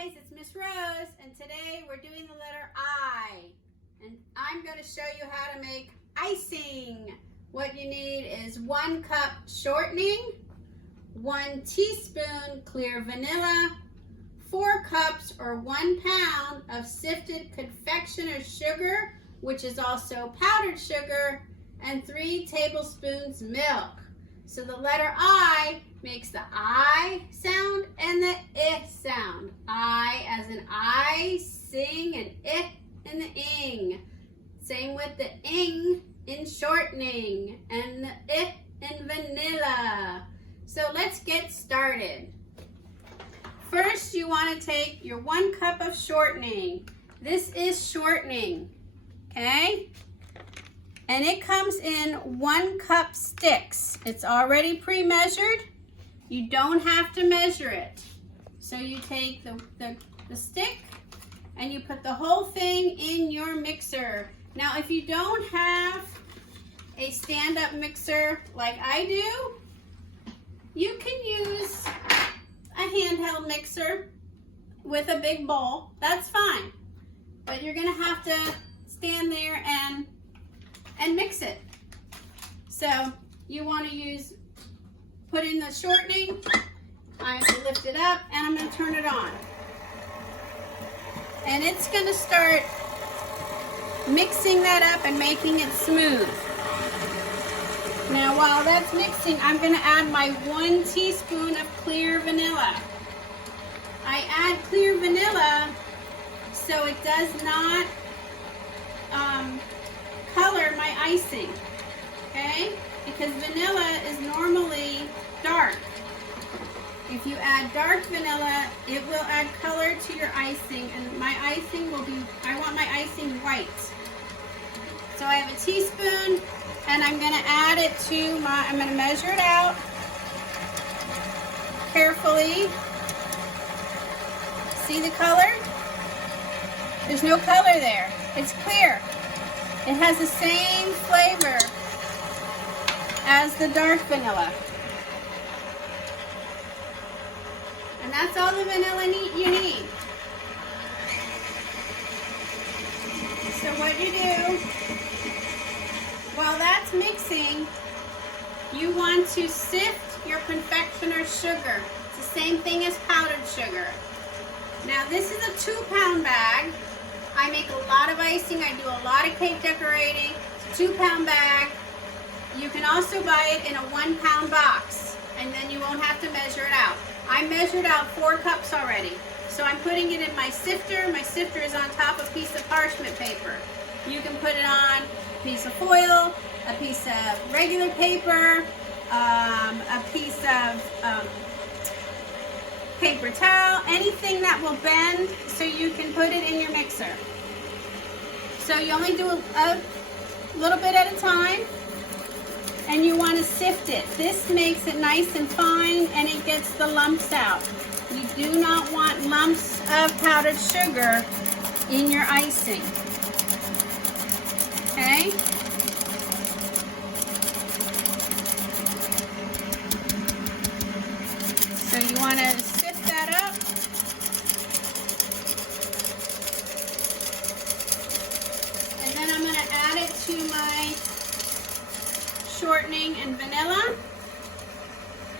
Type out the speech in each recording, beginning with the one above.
guys, it's Miss Rose, and today we're doing the letter I. And I'm going to show you how to make icing. What you need is 1 cup shortening, 1 teaspoon clear vanilla, 4 cups or 1 pound of sifted confectioner's sugar, which is also powdered sugar, and 3 tablespoons milk. So the letter I makes the I sound and the I sound. I as in icing, and I in the ing. Same with the ing in shortening and the I in vanilla. So let's get started. First, you want to take your 1 cup of shortening. This is shortening, okay? And it comes in 1 cup sticks. It's already pre-measured. You don't have to measure it. So you take the stick and you put the whole thing in your mixer. Now, if you don't have a stand-up mixer like I do, you can use a handheld mixer with a big bowl. That's fine. But you're gonna have to stand there and mix it. So you want to put in the shortening. I'm going to lift it up and I'm going to turn it on. And it's going to start mixing that up and making it smooth. Now while that's mixing, I'm going to add my 1 teaspoon of clear vanilla. I add clear vanilla so it does not color my icing, okay? Because vanilla is normally dark. If you add dark vanilla, it will add color to your icing, and my icing will be, I want my icing white. So I have a teaspoon, and I'm gonna add it to I'm gonna measure it out carefully. See the color? There's no color there. It's clear. It has the same flavor as the dark vanilla. And that's all the vanilla you need. So what you do, while that's mixing, you want to sift your confectioner's sugar. It's the same thing as powdered sugar. Now this is a 2-pound bag. I make a lot of icing. I do a lot of cake decorating. It's a 2-pound bag. You can also buy it in a 1-pound box, and then you won't have to measure it out. I measured out 4 cups already. So I'm putting it in my sifter. My sifter is on top of a piece of parchment paper. You can put it on a piece of foil, a piece of regular paper, a piece of paper towel, anything that will bend so you can put it in your mixer. So you only do a little bit at a time, and you want to sift it. This makes it nice and fine, and it gets the lumps out. You do not want lumps of powdered sugar in your icing. Okay? So you want to sift that up. And then I'm going to add it to my shortening and vanilla.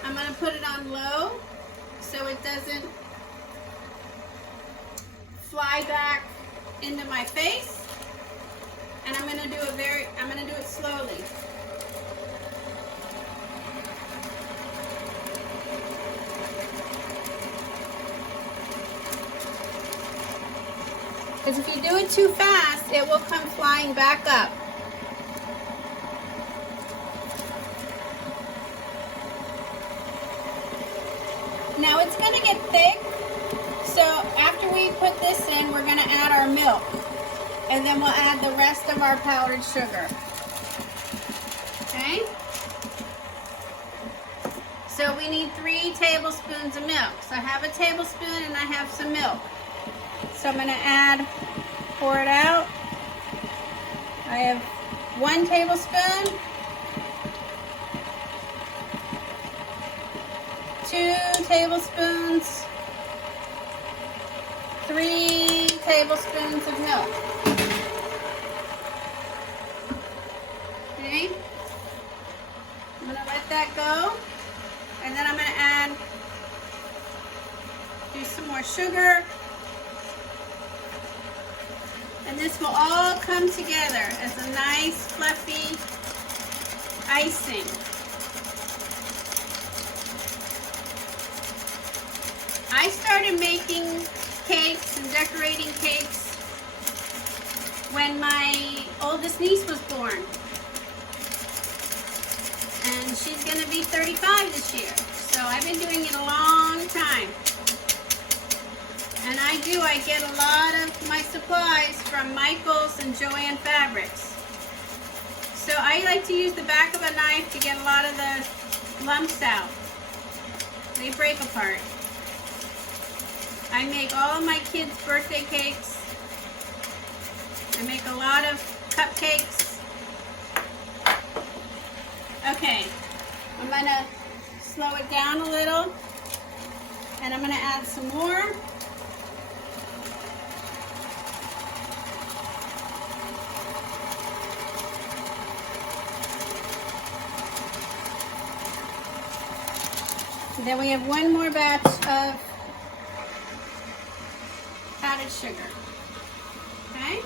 I'm going to put it on low so it doesn't fly back into my face. And I'm going to do it slowly. Because if you do it too fast, it will come flying back up. Now it's going to get thick, so after we put this in, we're going to add our milk, and then we'll add the rest of our powdered sugar. Okay? So we need 3 tablespoons of milk. So I have a tablespoon and I have some milk. So I'm going to pour it out. I have 1 tablespoon, 2 tablespoons, 3 tablespoons of milk. Okay, I'm going to let that go, and then I'm going to do some more sugar, and this will all come together as a nice fluffy icing. I started making cakes and decorating cakes when my oldest niece was born. And she's going to be 35 this year. So I've been doing it a long time. And I get a lot of my supplies from Michael's and Joann Fabrics. So I like to use the back of a knife to get a lot of the lumps out. They break apart. I make all of my kids' birthday cakes. I make a lot of cupcakes. Okay, I'm going to slow it down a little, and I'm going to add some more. And then we have one more batch of powdered sugar. Okay?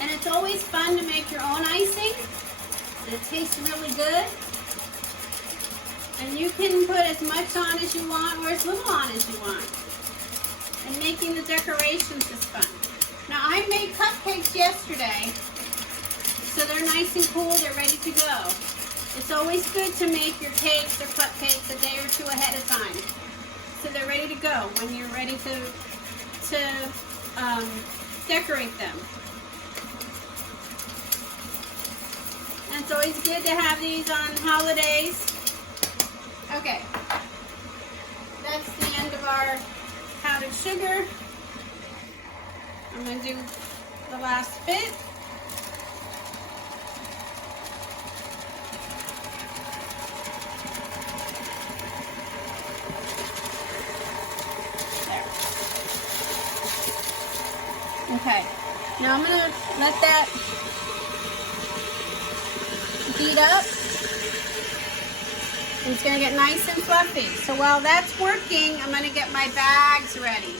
And it's always fun to make your own icing. And it tastes really good. And you can put as much on as you want or as little on as you want. And making the decorations is fun. Now I made cupcakes yesterday, so they're nice and cool, they're ready to go. It's always good to make your cakes or cupcakes a day or two ahead of time, so they're ready to go when you're ready to decorate them. And it's always good to have these on holidays. Okay, that's the end of our powdered sugar. I'm going to do the last bit. There. Okay, now I'm going to let that heat up. It's going to get nice and fluffy. So while that's working, I'm going to get my bags ready.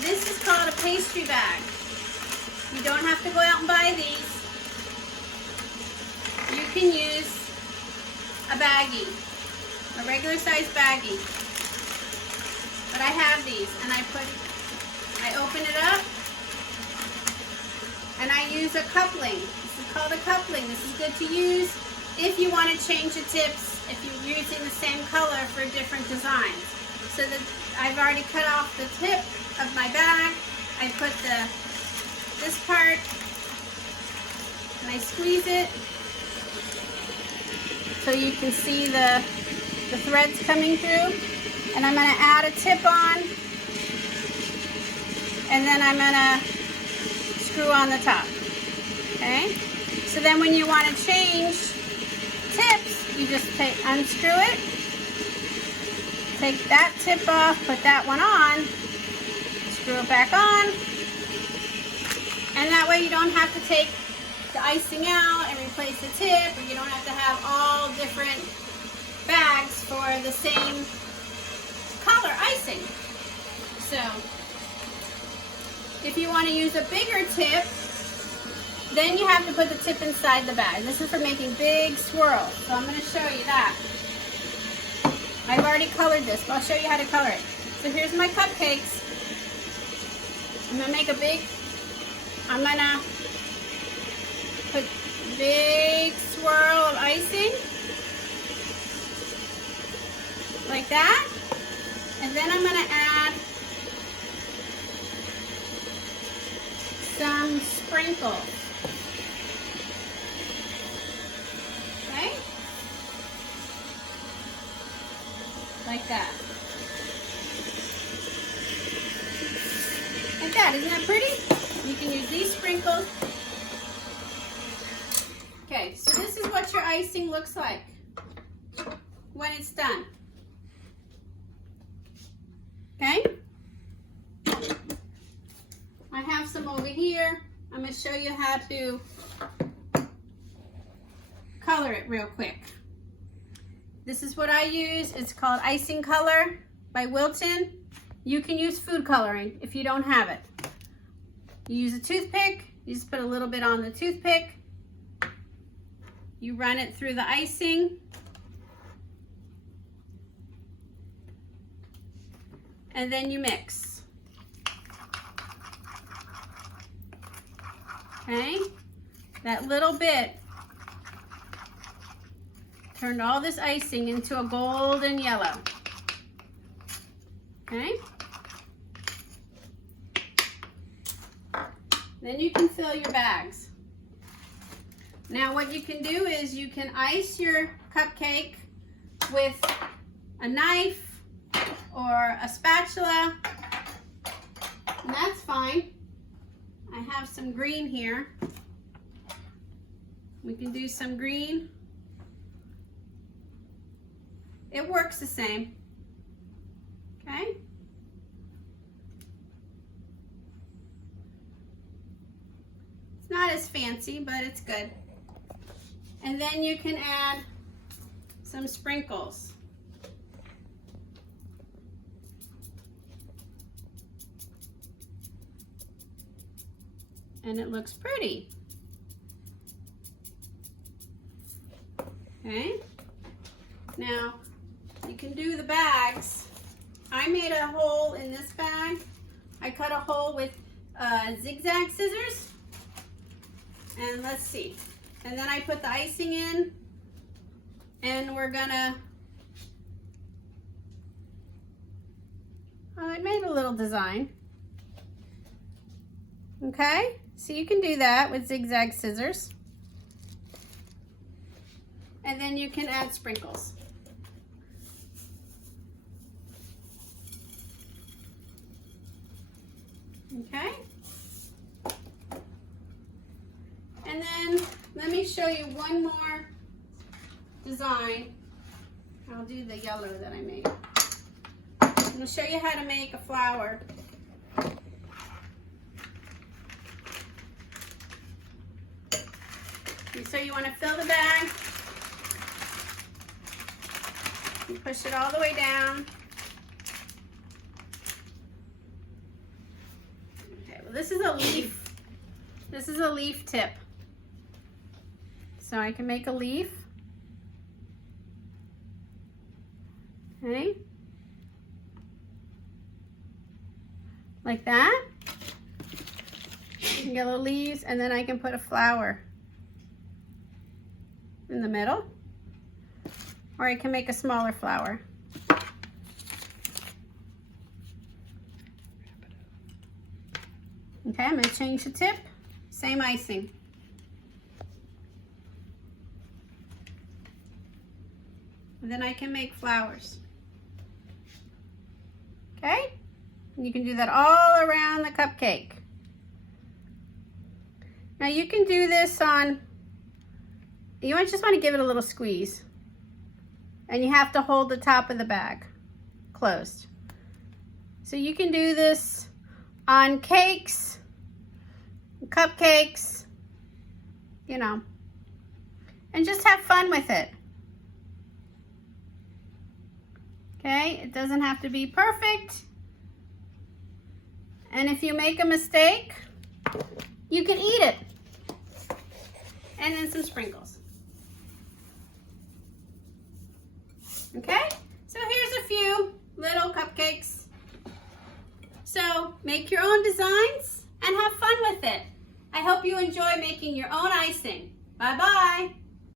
This is called a pastry bag. You don't have to go out and buy these. You can use a baggie, a regular size baggie. But I have these, and I open it up, and I use a coupling. This is called a coupling. This is good to use if you want to change the tips, if you're using the same color for different designs. So that I've already cut off the tip of my bag. I put this part, and I squeeze it so you can see the threads coming through. And I'm going to add a tip on, and then I'm going to screw on the top. Okay? So then when you want to change tips, you just unscrew it, take that tip off, put that one on, screw it back on, and that way you don't have to take the icing out and replace the tip, or you don't have to have all different bags for the same color icing. So if you want to use a bigger tip, then you have to put the tip inside the bag. This is for making big swirls, so I'm going to show you that. I've already colored this, but I'll show you how to color it. So here's my cupcakes. I'm going to make I'm going to put a big swirl of icing, like that. And then I'm going to add some sprinkles. Okay? Like that. Like that. Isn't that pretty? You can use these sprinkles. Okay, so this is what your icing looks like when it's done. Okay? I have some over here. I'm going to show you how to color it real quick. This is what I use. It's called Icing Color by Wilton. You can use food coloring if you don't have it. You use a toothpick. You just put a little bit on the toothpick. You run it through the icing. And then you mix. Okay? That little bit turned all this icing into a golden yellow. Okay? Then you can fill your bags. Now what you can do is you can ice your cupcake with a knife or a spatula, and that's fine. I have some green here. We can do some green. It works the same. Okay? It's not as fancy, but it's good. And then you can add some sprinkles. And it looks pretty. Okay? Now, you can do the bags. I made a hole in this bag. I cut a hole with zigzag scissors. And let's see. And then I put the icing in. And we're gonna, oh, it made a little design. Okay? So you can do that with zigzag scissors. And then you can add sprinkles. Okay? And then let me show you one more design. I'll do the yellow that I made. I'm going to show you how to make a flower. So you want to fill the bag. You push it all the way down. Okay, well this is a leaf. This is a leaf tip. So I can make a leaf. Okay. Like that. You can get little leaves, and then I can put a flower in the middle. Or I can make a smaller flower. Okay, I'm going to change the tip. Same icing. And then I can make flowers. Okay? And you can do that all around the cupcake. Now you can do this on, you just want to give it a little squeeze. And you have to hold the top of the bag closed. So you can do this on cakes, cupcakes, you know, and just have fun with it. Okay, it doesn't have to be perfect. And if you make a mistake, you can eat it. And then some sprinkles. Okay, so here's a few little cupcakes. So make your own designs and have fun with it. I hope you enjoy making your own icing. Bye-bye.